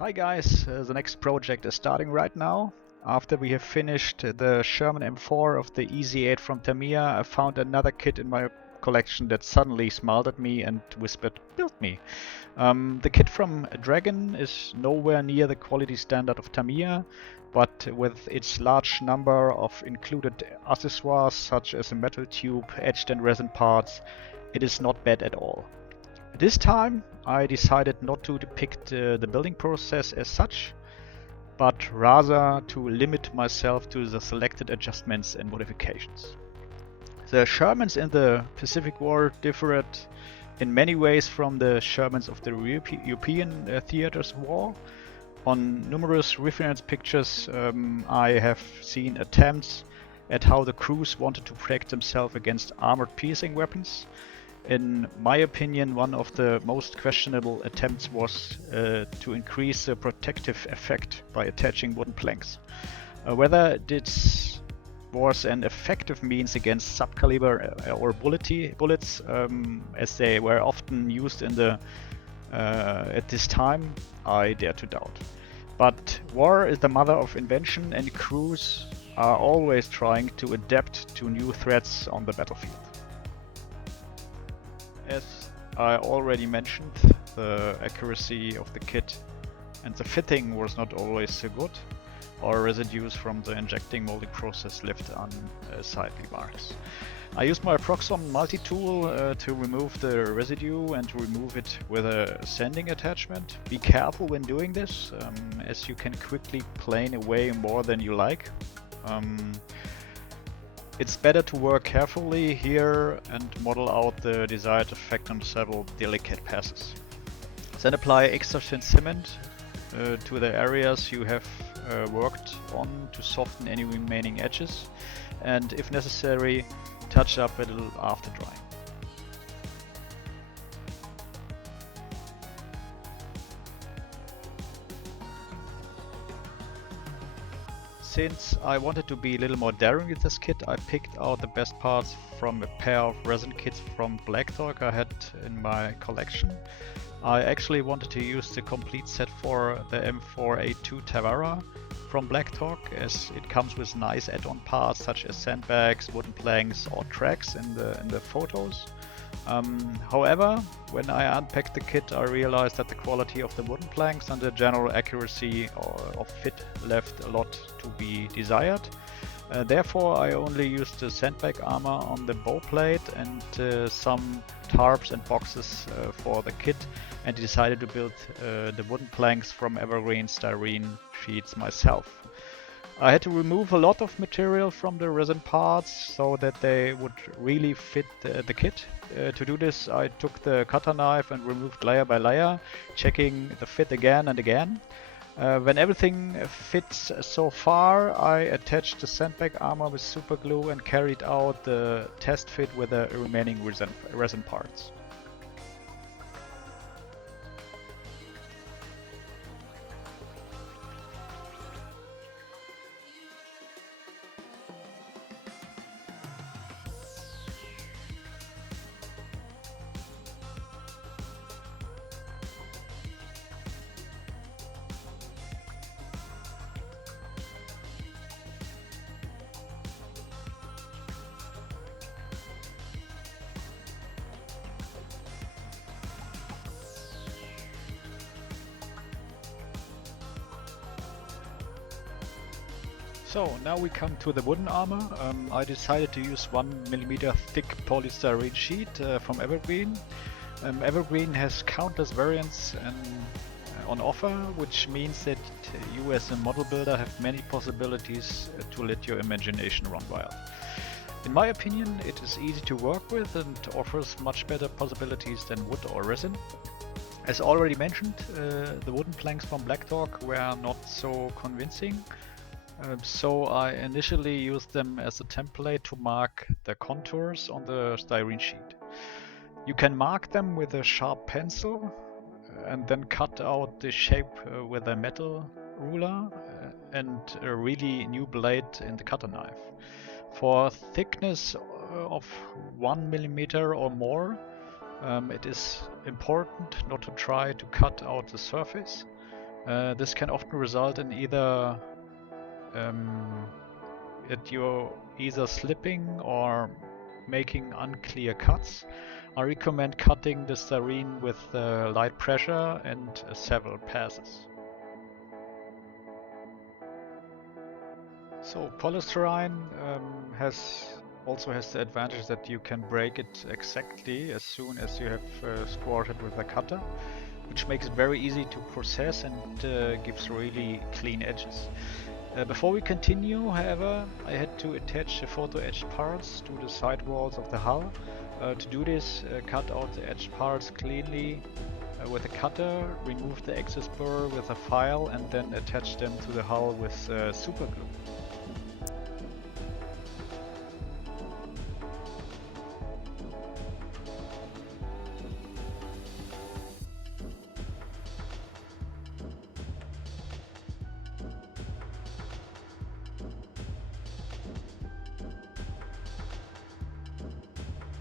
Hi guys, the next project is starting right now. After we have finished the Sherman M4 of the EZ8 from Tamiya, I found another kit in my collection that suddenly smiled at me and whispered, "Build me." The kit from Dragon is nowhere near the quality standard of Tamiya, but with its large number of included accessoires such as a metal tube, etched and resin parts, it is not bad at all. This time I decided not to depict the building process as such, but rather to limit myself to the selected adjustments and modifications. The Shermans in the Pacific War differed in many ways from the Shermans of the European theaters of war. On numerous reference pictures I have seen attempts at how the crews wanted to protect themselves against armored piercing weapons. In my opinion, one of the most questionable attempts was to increase the protective effect by attaching wooden planks. Whether this was an effective means against subcaliber or bullets, as they were often used in the at this time, I dare to doubt. But war is the mother of invention, and crews are always trying to adapt to new threats on the battlefield. As I already mentioned, the accuracy of the kit and the fitting was not always so good, or residues from the injecting molding process left unsightly marks. I used my Proxxon multi-tool to remove the residue and to remove it with a sanding attachment. Be careful when doing this, as you can quickly plane away more than you like. It's better to work carefully here and model out the desired effect on several delicate passes. Then apply extra thin cement to the areas you have worked on to soften any remaining edges, and if necessary, touch up a little after drying. Since I wanted to be a little more daring with this kit, I picked out the best parts from a pair of resin kits from Black Dog I had in my collection. I actually wanted to use the complete set for the M4A2 TARAWA from Black Dog, as it comes with nice add-on parts such as sandbags, wooden planks or tracks in the photos. However, when I unpacked the kit, I realized that the quality of the wooden planks and the general accuracy of fit left a lot to be desired. Therefore, I only used the sandbag armor on the bow plate and some tarps and boxes for the kit, and decided to build the wooden planks from evergreen styrene sheets myself. I had to remove a lot of material from the resin parts so that they would really fit the kit. To do this, I took the cutter knife and removed layer by layer, checking the fit again and again. When everything fits so far, I attached the sandbag armor with super glue and carried out the test fit with the remaining resin parts. So now we come to the wooden armor. I decided to use 1mm thick polystyrene sheet from Evergreen. Evergreen has countless variants on offer, which means that you as a model builder have many possibilities to let your imagination run wild. In my opinion, it is easy to work with and offers much better possibilities than wood or resin. As already mentioned, the wooden planks from Black Dog were not so convincing. So I initially used them as a template to mark the contours on the styrene sheet. You can mark them with a sharp pencil and then cut out the shape with a metal ruler and a really new blade in the cutter knife. For thickness of 1mm or more, it is important not to try to cut out the surface. This can often result in either that you're either slipping or making unclear cuts. I recommend cutting the styrene with light pressure and several passes. So polystyrene also has the advantage that you can break it exactly as soon as you have scored it with a cutter, which makes it very easy to process and gives really clean edges. Before we continue, however, I had to attach the photo etched parts to the side walls of the hull. To do this, cut out the etched parts cleanly with a cutter, remove the excess burr with a file, and then attach them to the hull with super glue.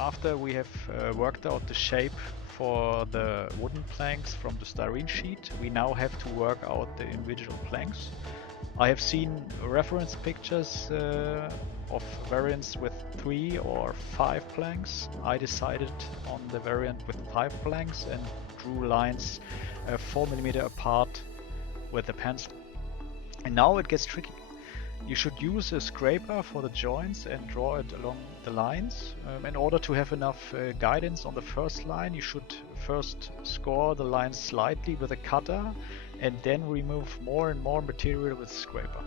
After we have worked out the shape for the wooden planks from the styrene sheet, we now have to work out the individual planks. I have seen reference pictures of variants with 3 or 5 planks. I decided on the variant with 5 planks and drew lines 4 mm apart with a pencil. And now it gets tricky. You should use a scraper for the joints and draw it along the lines. In order to have enough guidance on the first line, you should first score the lines slightly with a cutter and then remove more and more material with a scraper.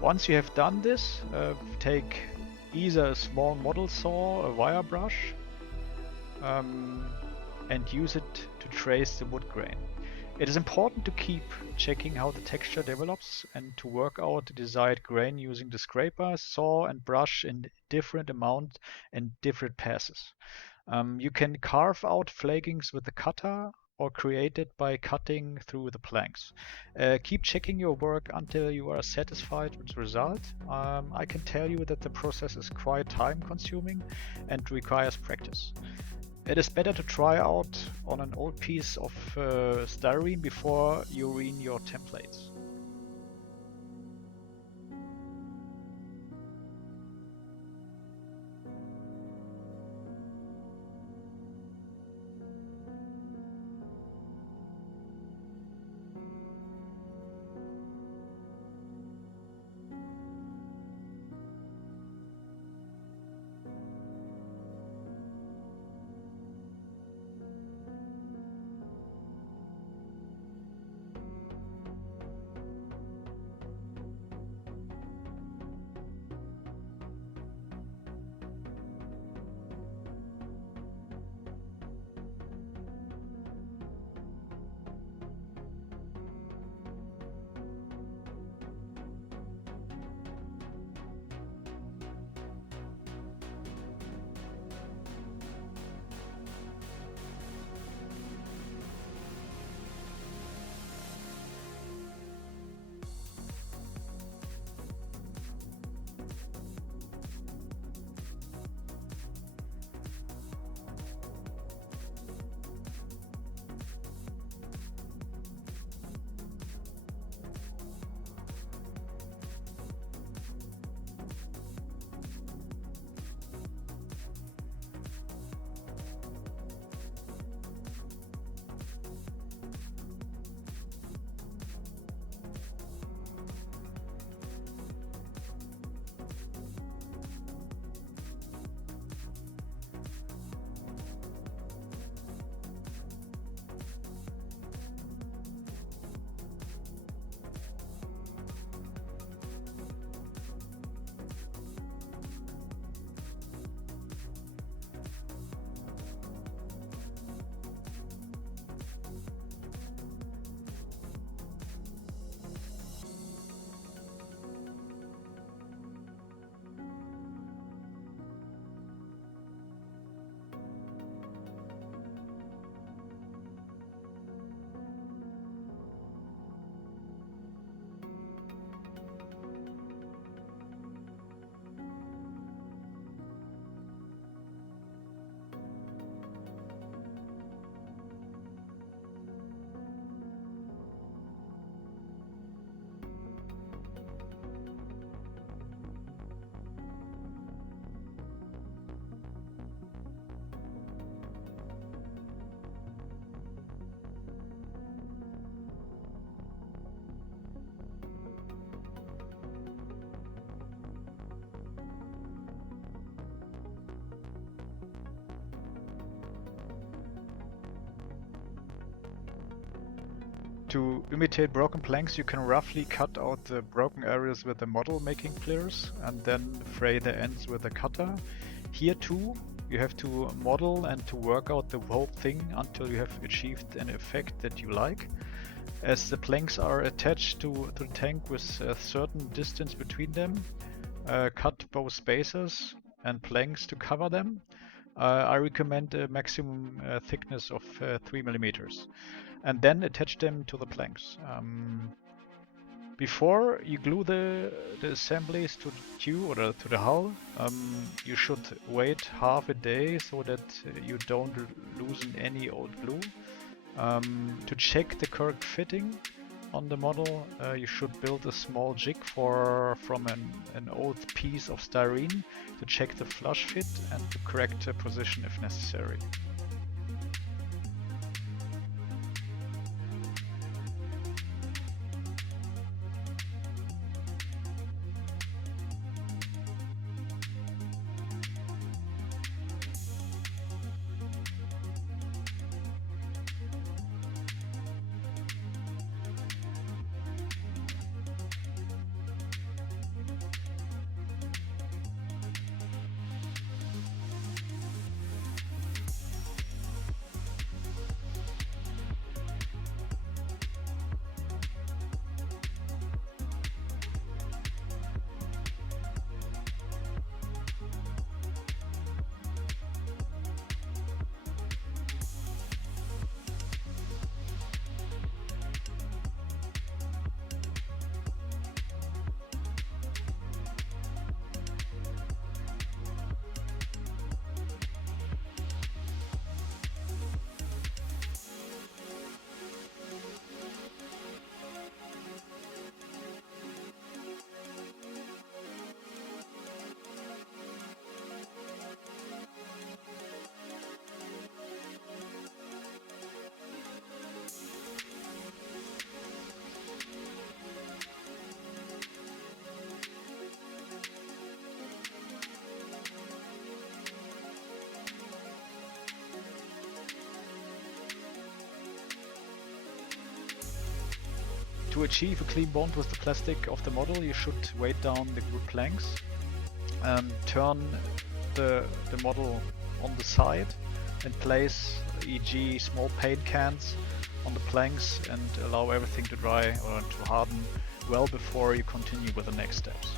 Once you have done this, take either a small model saw, a wire brush, and use it to trace the wood grain. It is important to keep checking how the texture develops and to work out the desired grain using the scraper, saw and brush in different amount and different passes. You can carve out flakings with the cutter or create it by cutting through the planks. Keep checking your work until you are satisfied with the result. I can tell you that the process is quite time consuming and requires practice. It is better to try out on an old piece of styrene before you ruin your templates. To imitate broken planks, you can roughly cut out the broken areas with the model making pliers and then fray the ends with a cutter. Here too, you have to model and to work out the whole thing until you have achieved an effect that you like. As the planks are attached to the tank with a certain distance between them, cut both spacers and planks to cover them. I recommend a maximum thickness of 3 millimeters, and then attach them to the planks. Before you glue the assemblies to the tube or to the hull, you should wait half a day so that you don't loosen any old glue. To check the correct fitting on the model, you should build a small jig from an old piece of styrene to check the flush fit and the correct position if necessary. To achieve a clean bond with the plastic of the model, you should weight down the glued planks, turn the model on the side and place, e.g. small paint cans on the planks, and allow everything to dry or to harden well before you continue with the next steps.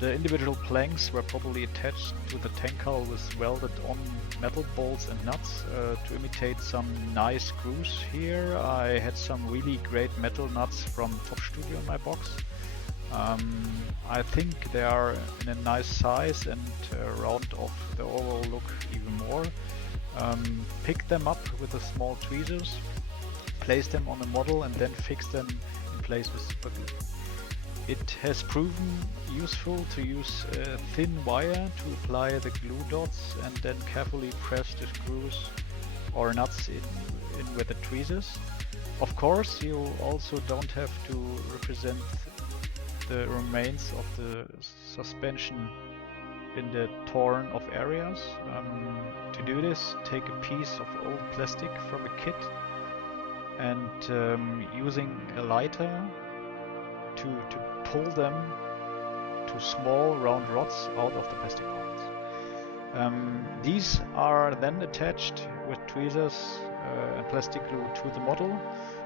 The individual planks were probably attached to the tank hull with welded-on metal bolts and nuts to imitate some nice screws here. I had some really great metal nuts from Top Studio in my box. I think they are in a nice size and round off the overall look even more. Pick them up with the small tweezers, place them on the model and then fix them in place with super glue. It has proven useful to use a thin wire to apply the glue dots and then carefully press the screws or nuts in with the tweezers. Of course, you also don't have to represent the remains of the suspension in the torn off areas. To do this, take a piece of old plastic from a kit and using a lighter to pull them to small round rods out of the plastic parts. These are then attached with tweezers and plastic glue to the model.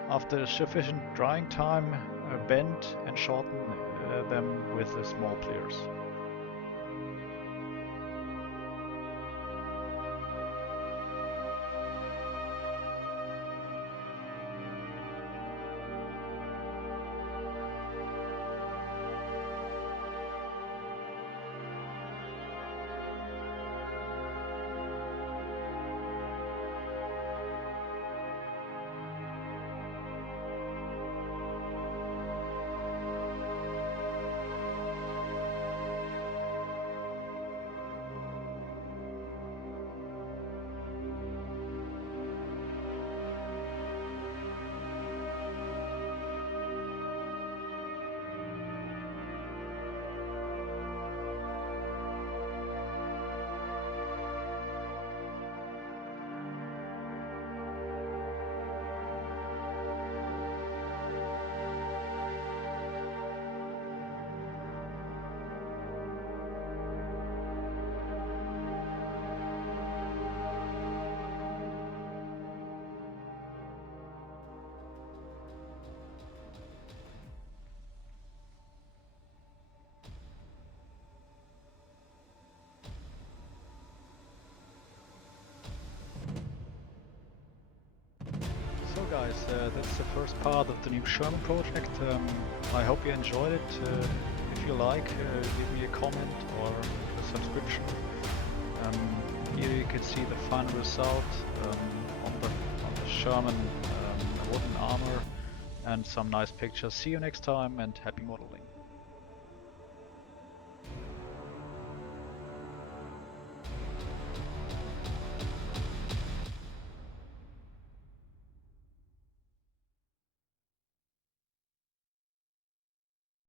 After sufficient drying time, bend and shorten them with the small pliers. guys, that's the first part of the new Sherman project. I hope you enjoyed it. If you like, give me a comment or a subscription. Here you can see the final result on the Sherman wooden armor and some nice pictures. See you next time and happy modeling.